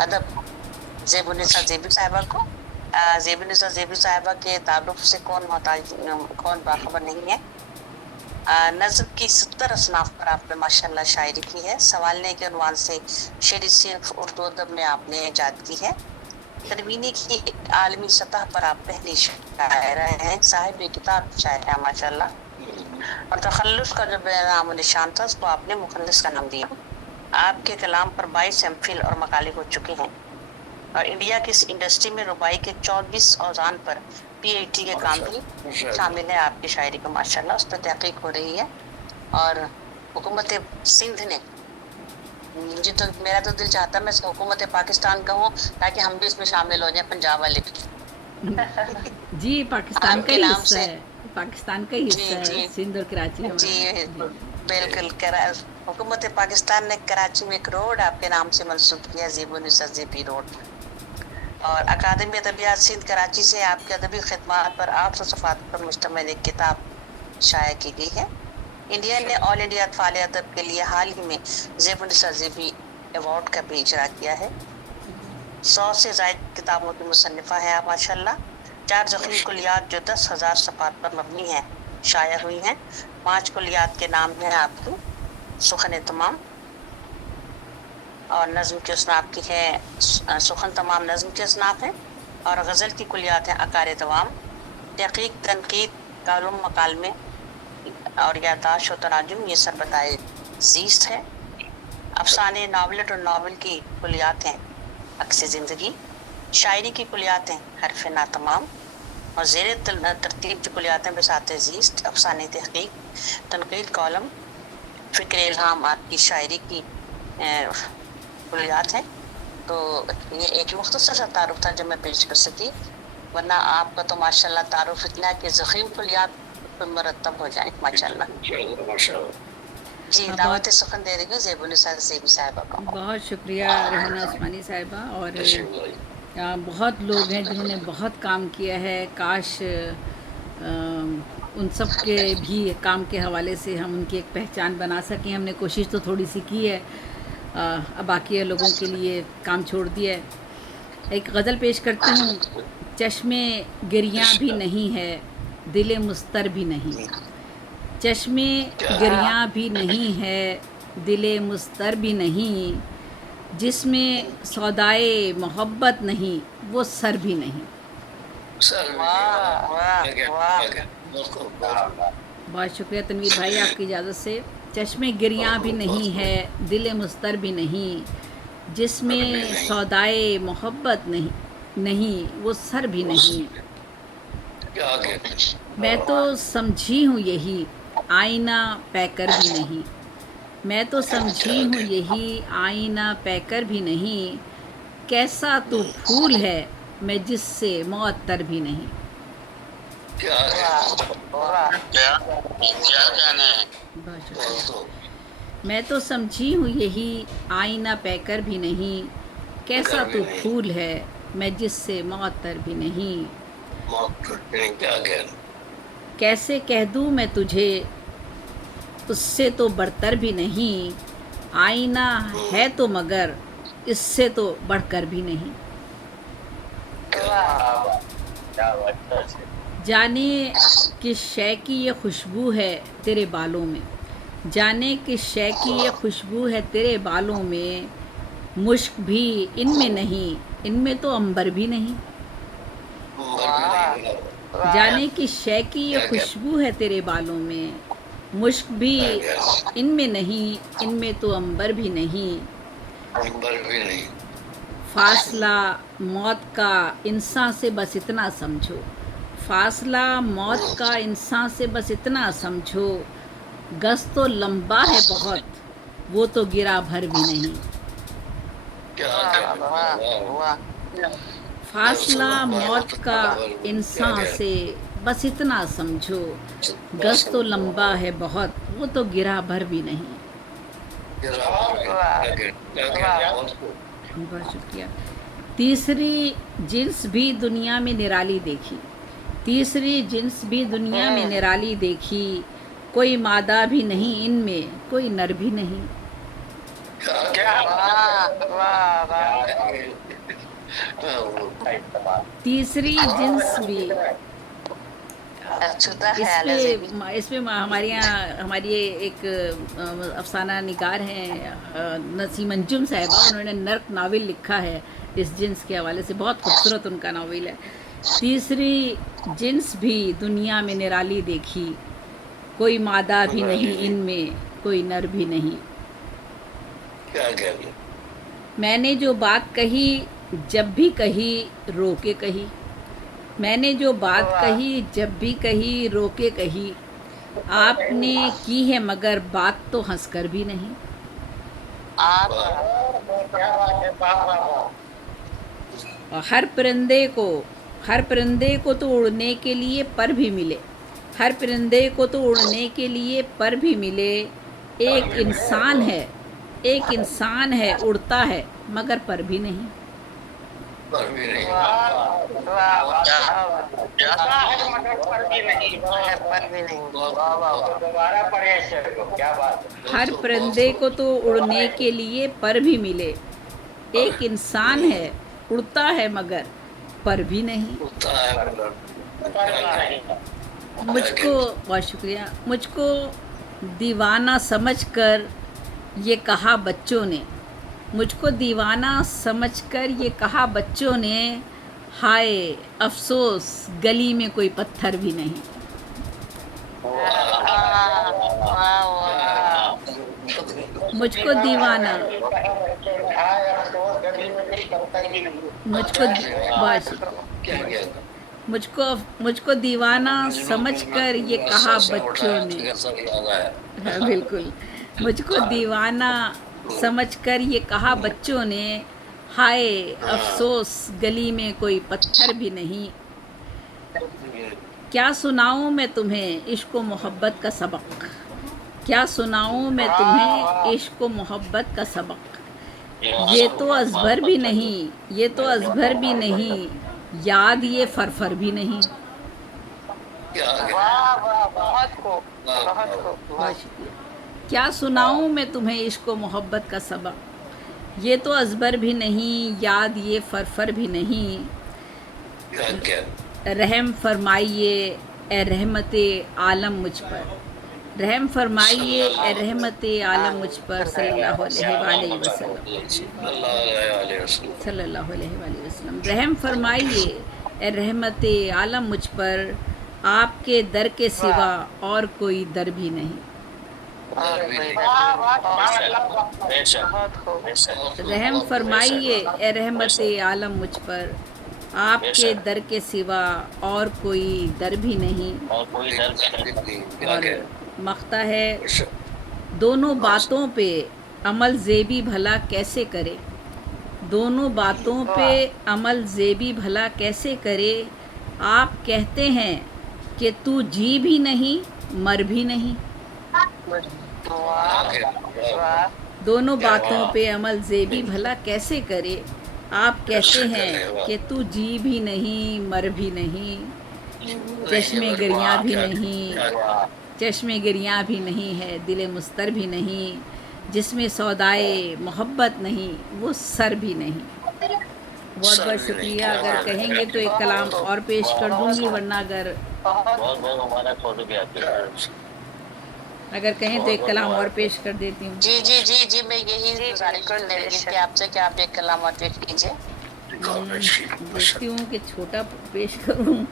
अदब ज़ेबुन्निसा ज़ेबी साहिबा को। ज़ेबुन्निसा ज़ेबी साहिबा के ताल्लुक़ से कौन बाखबर नहीं है। नज़्म की 70 असनाफ पर आपने माशाल्लाह शायरी की है। सवालने के उन्वान से शेर सिर्फ उर्दू अदब में आपने इजाद की है। तनवीनी की आलमी सतह पर आप पहली शायरा हैं, साहिब किताब शायर हैं माशाल्लाह। और तखल्लुस का जो नाम निशान था उसको आपने मुखल्लिस का नाम दिया। आपके कलाम पर 22 एमफिल और मकाले हो चुके हैं और इंडिया की इस इंडस्ट्री में रुबाई के 24 औजान पर पीएचडी के काम भी शामिल है आपकी शायरी को माशाल्लाह। उस पर तहकीक हो रही है और हुकूमत सिंध ने, मुझे तो मेरा तो दिल चाहता मैं हुकूमत पाकिस्तान का हूँ ताकि हम भी इसमें शामिल हो जाए, पंजाब वाले भी। जी पाकिस्तान का आपके ही नाम हिस्सा से है, पाकिस्तान का ही जी हिस्सा है जी सिंध और कराची हमारा। जी जी बिल्कुल। हुकूमत पाकिस्तान ने कराची में एक रोड आपके नाम से मंसूब किया, ज़ेबुन्निसा ज़ेबी रोड। और अकादमी अदबियात सिंध कराची से आपके अदबी खिदमात पर 800 सफ़हात पर मुश्तमिल एक किताब शाया की गई है। इंडिया ने ऑल इंडिया अतफाल अदब के लिए हाल ही में ज़ेबुन्निसा ज़ेबी अवार्ड का भी इजरा किया है। 100 से ज़ायद किताबों की मुसन्निफ़ा है आप माशाल्लाह। 4 ज़ख़ीम कुलियात जो 10,000 सफ़हात पर मबनी है शाया हुई हैं। 5 कुलियात के नाम हैं आपकी सुखन तमाम और नज़्म की असनाफ की है। सुखन तमाम नज़्म के असनाफ हैं और गज़ल की कुलियात हैं अकार दवाम। तहक़ीक़ तनक़ीद कालम मकाल में और याददाश्त और तराजुम ये सब बताए ज़ीस्त है। अफसाने नावलेट और नावल की कुलियात हैं अक्स ज़िंदगी। शायरी की कुलियात हैं हरफ ना तमाम और ज़ेर तरतीब जो कुलियात हैं बिसात ज़ीस्त। अफसाने तहक़ीक़ तनक़ीद कॉलम फ़िक्र इल्हाम आपकी शायरी की कुलियात हैं। तो ये एक मुख्तसर सा तारुफ था जो मैं पेश कर सकी, वरना आपका तो माशाल्लाह तारुफ इतना है कि ज़ख़ीम कुलियात पे मरतब हो जाए माशाल्लाह। जी दावत सुखन दे रही हूँ ज़ेबुन्निसा ज़ेबी साहिबा को। बहुत शुक्रिया रेहाना उस्मानी साहिबा। और बहुत लोग हैं जिन्होंने बहुत काम किया है, काश उन सब के भी काम के हवाले से हम उनकी एक पहचान बना सकें। हमने कोशिश तो थोड़ी सी की है, अब बाकी लोगों के लिए काम छोड़ दिया है। एक गज़ल पेश करती हूँ। चश्मे गिरियाँ भी नहीं है, दिल मुस्तर भी नहीं। चश्मे गिरियाँ भी नहीं है, दिल मुस्तर भी नहीं। जिसमें सौदाए मोहब्बत नहीं, वो सर भी नहीं। वाह वाह वाह। बहुत शुक्रिया तनवीर भाई आपकी इजाज़त से। चश्मे गिरियाँ भी नहीं है, दिल मुस्तर भी नहीं। जिसमें सौदाए मोहब्बत नहीं वो सर भी नहीं। मैं तो समझी हूँ यही आईना पैकर भी नहीं। मैं तो समझी हूँ यही आईना पैकर भी नहीं। कैसा तो फूल है मैं जिससे मुअत्तर भी नहीं। बहुत शुक्रिया। मैं तो समझी हूँ यही आईना पैकर भी नहीं। कैसा तो फूल है मैं जिससे मुअत्तर भी नहीं। कैसे कह दूँ मैं तुझे उससे तो बढ़तर भी नहीं। आईना है तो मगर इससे तो बढ़कर भी नहीं। जाने किस शय की ये खुशबू है तेरे बालों में। जाने किस शय की ये खुशबू है तेरे बालों में। मुश्क भी इनमें नहीं, इनमें तो अंबर भी नहीं। जाने किस शय की ये खुशबू है तेरे बालों में। मुश्क भी इनमें नहीं, इनमें तो अंबर भी नहीं। फासला मौत का इंसान से बस इतना समझो। फासला मौत का इंसान से बस इतना समझो। गज तो लंबा है बहुत, वो तो गिरा भर भी नहीं। फासला मौत का इंसान से बस इतना समझो। गज तो लंबा है बहुत, वो तो गिरा भर भी नहीं। बहुत शुक्रिया। तीसरी जिन्स भी दुनिया में निराली देखी। तीसरी जिन्स भी दुनिया में निराली देखी। कोई मादा भी नहीं इनमें, कोई नर भी नहीं। क्या वाह वाह वाह। तीसरी जिन्स भी। छूता इस ख्याल पे है जेबी। हमारे यहाँ हमारी एक अफसाना निगार हैं नसीम अंजुम साहिबा, उन्होंने नर्क नावल लिखा है इस जिन्स के हवाले से, बहुत खूबसूरत उनका नावल है। तीसरी जिन्स भी दुनिया में निराली देखी, कोई मादा भी नहीं इनमें, कोई नर भी नहीं। क्या कह रही? मैंने जो बात कही जब भी कही रोके कही, मैंने जो बात वाह। कही जब भी कही रोके कही, आपने की है मगर बात तो हंसकर भी नहीं। आप क्या बात है, वाह वाह वाह। और हर परिंदे को तो उड़ने के लिए पर भी मिले, हर परिंदे को तो उड़ने के लिए पर भी मिले। एक इंसान है उड़ता है मगर पर भी नहीं। पर भी नहीं। वाह वाह। जाता है मगर पर भी नहीं। पर भी नहीं। वाह वाह वाह। दोबारा पढ़े इस शेर को, क्या बात है। हर परिंदे को तो उड़ने के लिए पर भी मिले, एक इंसान है उड़ता है मगर पर भी नहीं। होता है मगर मुझको, बहुत शुक्रिया, मुझको दीवाना समझकर ये कहा बच्चों ने, मुझको दीवाना समझकर ये कहा बच्चों ने, हाय अफसोस गली में कोई पत्थर भी नहीं। वाह वाह वाह। मुझको दीवाना, मुझको बहुत शुक्रिया। क्या किया? मुझको दीवाना समझकर ये कहा बच्चों ने, हाँ, बिल्कुल, मुझको दीवाना समझकर ये कहा बच्चों ने, हाय अफसोस गली में कोई पत्थर भी नहीं। क्या सुनाऊं मैं तुम्हें इश्क व मोहब्बत का सबक, क्या सुनाऊं मैं तुम्हें इश्क व मोहब्बत का सबक। ये तो अजबर भी नहीं, ये तो अजबर भी नहीं, याद ये फरफर भी नहीं। वाह वाह। बहुत खूब बहुत खूब। बहुत शुक्रिया। क्या सुनाऊं मैं तुम्हें इश्क व मोहब्बत का सबक, ये तो अजबर भी नहीं, याद ये फरफर भी नहीं। रहम फरमाइए ए रहमत आलम मुझ पर, रहम फरमाइए ए रहमत आलम मुझ पर, सल्लल्लाहु अलैहि वसल्लम, सल्लल्लाहु अलैहि वसल्लम। रहम फरमाइए ए रहमत आलम मुझ पर, आपके दर के सिवा और कोई दर भी नहीं। बहुत खूब। रहम फरमाइए ए रहमत आलम मुझ पर, आपके दर के सिवा और कोई दर भी नहीं। और मख्ता है, दोनों बातों पे अमल ज़ेबी भला कैसे करे, दोनों बातों पे अमल ज़ेबी भला कैसे करे। आप कहते हैं कि तू जी भी नहीं मर भी नहीं। वाह वाह। दोनों बातों पे अमल ज़ेबी भला कैसे करे। आप कहते हैं कि तू जी भी नहीं मर भी नहीं, चश्मे गिरियाँ भी नहीं, चश्मे गिरियाँ भी नहीं है, दिल मुस्तर भी नहीं, जिसमें सौदाए मोहब्बत नहीं वो सर भी नहीं। बहुत बहुत शुक्रिया। अगर कहेंगे तो एक कलाम और पेश कर दूंगी, वरना अगर कहें तो एक कलाम और पेश कर देती हूँ। जी जी जी जी, मैं यही गुजारिश कर रही थी आपसे कि आप एक कलाम और पेश कीजिए। देखती हूँ कि छोटा पेश करूँ।